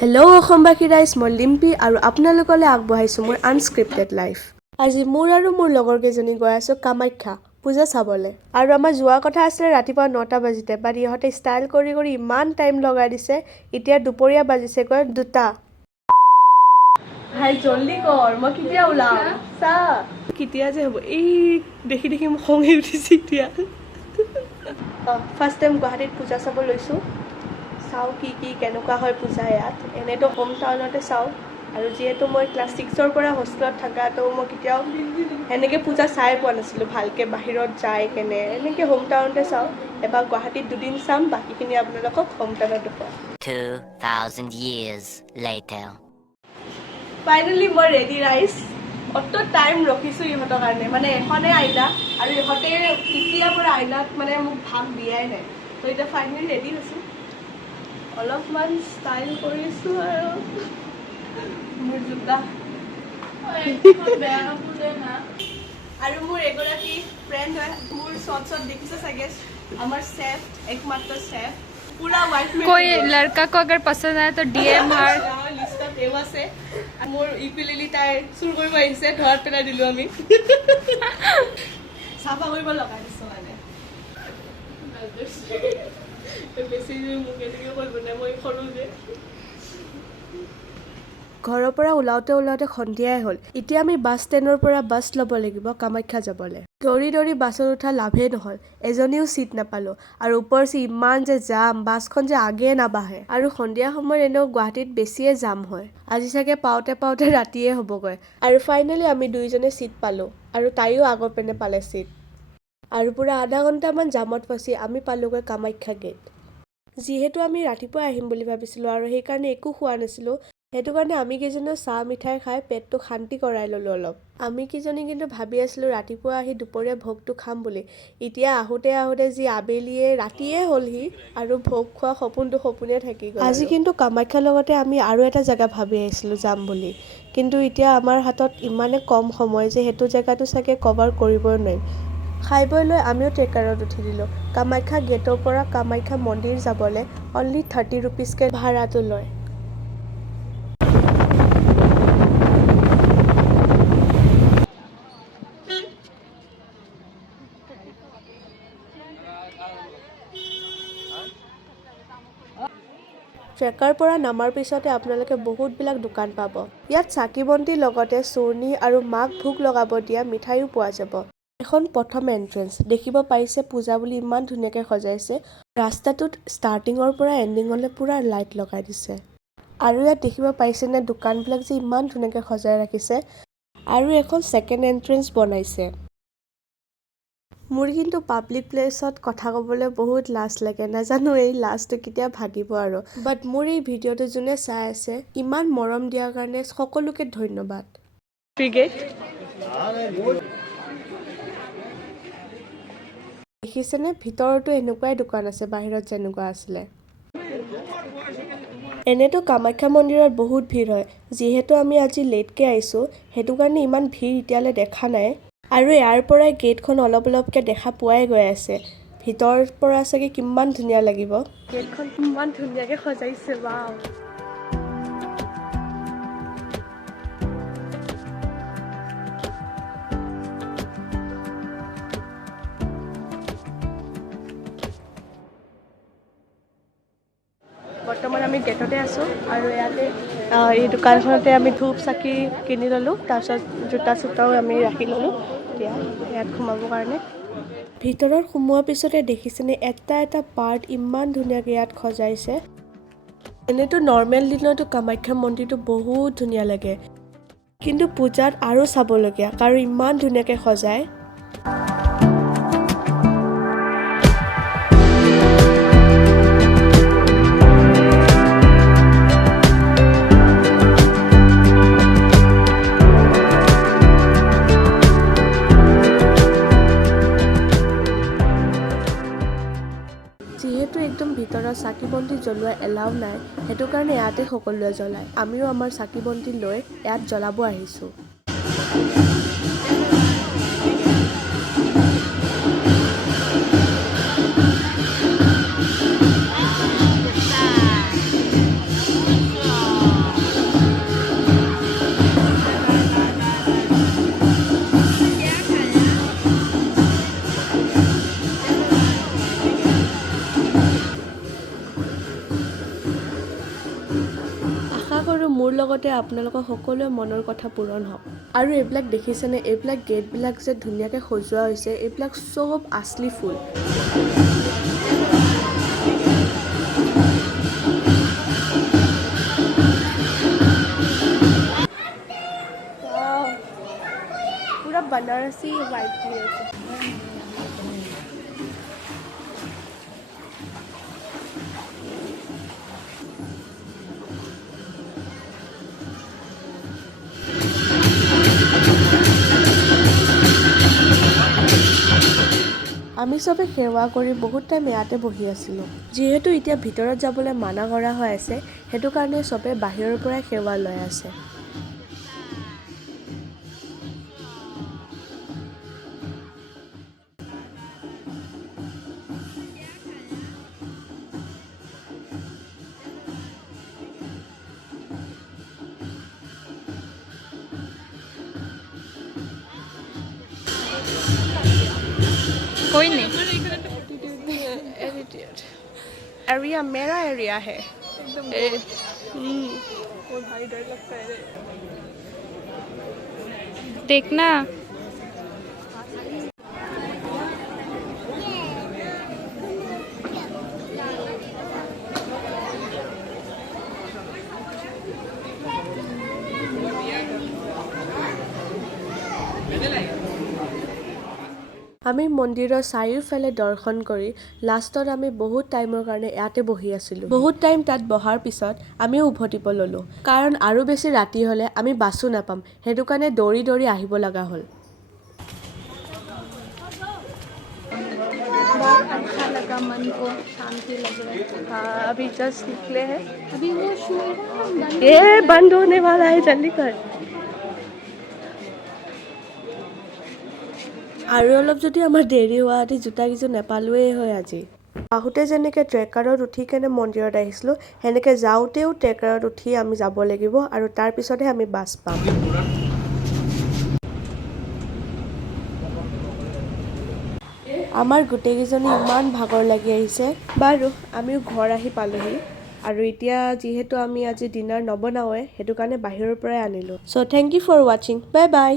Hello' অসমবাসী ৰাইজ, মই লিম্পি আৰু আপোনালোকলৈ আগবঢ়াইছোঁ মোৰ আনস্ক্ৰিপ্টেড লাইফ। আজি মোৰ আৰু মোৰ লগৰ কেইজনী গৈ আছোঁ কামাখ্যা পূজা চাবলৈ। আৰু আমাৰ যোৱা কথা আছিলে ৰাতিপুৱা 9টা বাজিতে, বাট ইহঁতে ষ্টাইল কৰি কৰি ইমান টাইম লগাই দিছে, এতিয়া দুপৰীয়া বাজিছেগৈ 2টা। ভাই জল্দি কৰ, মই কেতিয়া ওলাম চা। কেতিয়া যে হ'ব, এই দেখি দেখি মোক খঙে উঠিছে এতিয়া। ফাৰ্ষ্ট টাইম গুৱাহাটীত পূজা চাব লৈছোঁ। চাওঁ কি কেনেকুৱা হয় পূজা ইয়াত। এনেতো হোম টাউনতে চাওঁ, আৰু যিহেতু মই ক্লাছ 6ৰ পৰা হোষ্টেলত থাকা, তো মই কেতিয়াও এনেকৈ পূজা চাই পোৱা নাছিলোঁ ভালকৈ বাহিৰত যাই কেনে। এনেকৈ হোম টাউনতে চাওঁ। এবাৰ গুৱাহাটীত 2 দিন চাম, বাকীখিনি আপোনালোকক হোম টাউনত দেখুৱাম। 2000 years later. ফাইনেলি মই ৰেডি ৰাইজ। অত টাইম ৰখিছোঁ ইহঁতৰ কাৰণে, মানে এখনে আইনা, আৰু ইহঁতে তেতিয়াৰ পৰা আইনাত মানে মোক ভাগ দিয়াই নাই। তো এতিয়া ফাইনেলি ৰেডি হৈছোঁ, অলপমান ষ্টাইল কৰিছোঁ আৰু মোৰ জোতা আৰু মোৰ এগৰাকী ফ্ৰেণ্ড হয়, মোৰ শ্বৰ্টছত দেখিছে চাগে, আমাৰ চেফ, একমাত্ৰ চেফ, পুৰা ৱাইফ। कोई लड़का को अगर पसंद आए तो DM और লিষ্টত এম আছে। মোৰ ইপিলিলি তাই চুৰ কৰিব আহিছে, ধৰাত পেলাই দিলোঁ আমি। চাফা কৰিব লগাই দিছোঁ মানে। বেছি মোক এনেকৈ কৰিব নাই, মই সৰু যে। ঘৰৰ পৰা ওলাওঁতে ওলাওঁতে সন্ধিয়াই হ'ল। এতিয়া আমি বাছ ষ্টেণ্ডৰ পৰা বাছ ল'ব লাগিব কামাখ্যা যাবলৈ। দৌৰি দৌৰি বাছত উঠা লাভেই নহ'ল, এজনীও ছিট নাপালোঁ। আৰু ওপৰচি ইমান যে জাম, বাছখন যে আগেয়ে নাবাঢ়ে। আৰু সন্ধিয়া সময়ত এনেও গুৱাহাটীত বেছিয়ে জাম হয়। আজি চাগে পাওঁতে পাওঁতে ৰাতিয়ে হ'বগৈ। আৰু ফাইনেলি আমি দুইজনে ছিট পালোঁ, আৰু তাইও আগৰ পিনে পালে ছিট। আৰু পূৰা আধা ঘণ্টামান জামত ফচি আমি পালোঁগৈ কামাখ্যা গেট। যিহেতু আমি ৰাতিপুৱা আহিম বুলি ভাবিছিলোঁ আৰু সেইকাৰণে একো খোৱা নাছিলোঁ, সেইটো কাৰণে আমি কেইজনেও চাহ মিঠাই খাই পেটটো শান্তি কৰাই ল'লোঁ অলপ। আমি কেইজনী কিন্তু ভাবি আছিলোঁ ৰাতিপুৱা আহি দুপৰীয়া ভোগটো খাম বুলি। এতিয়া আহোঁতে আহোঁতে যি আবেলিয়ে ৰাতিয়ে হ'লহি, আৰু ভোগ খোৱা সপোনেই থাকি গ'ল। আজি কিন্তু কামাখ্যাৰ লগতে আমি আৰু এটা জেগা ভাবি আহিছিলোঁ যাম বুলি, কিন্তু এতিয়া আমাৰ হাতত ইমানে কম সময় যে সেইটো জেগাটো চাগে কভাৰ কৰিবই নোৱাৰিম। খাই বৈ লৈ আমিও ট্ৰেকাৰত উঠি দিলোঁ। কামাখ্যা গেটৰ পৰা কামাখ্যা মন্দিৰ যাবলৈ অনলি 30 ৰুপিজকৈ ভাড়াটো লয়। ট্ৰেকাৰ পৰা নামাৰ পিছতে আপোনালোকে বহুতবিলাক দোকান পাব। ইয়াত চাকি বন্তিৰ লগতে চূৰ্ণি আৰু মাক ভোগ লগাব দিয়া মিঠাইও পোৱা যাব। এখন প্ৰথম এণ্ট্ৰেঞ্চ দেখিব পাৰিছে, পূজা বুলি ইমান ধুনীয়াকৈ সজাইছে। ৰাস্তাটোত ষ্টাৰ্টিঙৰ পৰা এণ্ডিঙলৈ পূৰা লাইট লগাই দিছে। আৰু ইয়াত দেখিব পাৰিছেনে দোকানবিলাক যে ইমান ধুনীয়াকৈ সজাই ৰাখিছে। আৰু এখন ছেকেণ্ড এণ্ট্ৰেঞ্চ বনাইছে। মোৰ কিন্তু পাব্লিক প্লেচত কথা ক'বলৈ বহুত লাজ লাগে, নাজানো এই লাজটো কেতিয়া ভাগিব আৰু। বাট মোৰ এই ভিডিঅ'টো যোনে চাই আছে, ইমান মৰম দিয়াৰ কাৰণে সকলোকে ধন্যবাদ। দেখিছেনে, ভিতৰতো এনেকুৱাই দোকান আছে বাহিৰত যেনেকুৱা আছিলে। এনেতো কামাখ্যা মন্দিৰত বহুত ভিৰ হয়, যিহেতু আমি আজি লেটকৈ আহিছোঁ, সেইটো কাৰণে ইমান ভিৰ এতিয়ালৈ দেখা নাই। আৰু ইয়াৰ পৰাই গেটখন অলপ অলপকৈ দেখা পোৱাই গৈ আছে। ভিতৰৰ পৰা চাগে কিমান ধুনীয়া লাগিব। গেটখন কিমান ধুনীয়াকৈ সজাইছে, ৱাও। বৰ্তমান আমি গেটতে আছোঁ, আৰু ইয়াতে এই দোকানখনতে আমি ধূপ চাকি কিনি ল'লোঁ, তাৰপিছত জোতা চোতাও আমি ৰাখি ল'লোঁ এতিয়া ইয়াত সোমাবৰ কাৰণে। ভিতৰত সোমোৱাৰ পিছতে দেখিছেনে এটা এটা পাৰ্ট ইমান ধুনীয়াকৈ ইয়াত সজাইছে। এনেতো নৰ্মেল দিনতো কামাখ্যা মন্দিৰটো বহুত ধুনীয়া লাগে, কিন্তু পূজাত আৰু চাবলগীয়া, কাৰণ ইমান ধুনীয়াকৈ সজায়। যিহেতু একদম ভিতৰত চাকি বন্তি জ্বলোৱা এলাউ নাই, সেইটো কাৰণে ইয়াতে সকলোৱে জ্বলায়। আমিও আমাৰ চাকি বন্তি লৈ ইয়াত জ্বলাব আহিছোঁ। মোৰ লগতে আপোনালোকৰ সকলোৱে মনৰ কথা পূৰণ হওক। আৰু এইবিলাক দেখিছেনে, এইবিলাক গেটবিলাক যে ধুনীয়াকৈ সজোৱা হৈছে, এইবিলাক চব আচলি ফুল। পুৰা বনাৰসী ভাইব দি আছে। আমি চবে সেৱা কৰি বহুত টাইম ইয়াতে বহি আছিলোঁ। যিহেতু এতিয়া ভিতৰত যাবলৈ মানা কৰা হৈ আছে, সেইটো কাৰণে চবে বাহিৰৰ পৰাই সেৱা লৈ আছে। कोई नहीं। एरिया मेरा एरिया है। भाई डर लगता है रे। देखना আমি মন্দিৰৰ চাৰিওফালে দৰ্শন কৰি লাষ্টত আমি বহুত টাইমৰ কাৰণে ইয়াতে বহি আছিলোঁ। বহুত টাইম তাত বহাৰ পিছত আমিও উভতিব ল'লোঁ, কাৰণ আৰু বেছি ৰাতি হ'লে আমি বাছো নাপাম, সেইটো কাৰণে দৌৰি দৌৰি আহিব লগা হ'ল। अच्छा लगा, मन को शांति लगे। अभी जस्ट निकले हैं। अभी वो शोर ये बंद होने वाला है, जल्दी कर। আৰু অলপ যদি আমাৰ দেৰি হোৱাহেঁতে জোতাকেইযোৰ নেপালোৱেই হয় আজি। আহোঁতে যেনেকৈ ট্ৰেকাৰত উঠি কেনে মন্দিৰত আহিছিলোঁ, সেনেকৈ যাওঁতেও ট্ৰেকাৰত উঠি আমি যাব লাগিব আৰু তাৰ পিছতহে আমি বাছ পাম। আমাৰ গোটেইকেইজনী ইমান ভাগৰ লাগি আহিছে। বাৰু আমিও ঘৰ আহি পালোহি আৰু এতিয়া যিহেতু আমি আজি ডিনাৰ নবনাওঁৱে, সেইটো কাৰণে বাহিৰৰ পৰাই আনিলোঁ। চ' থেংক ইউ ফৰ ৱাচিং, বাই বাই।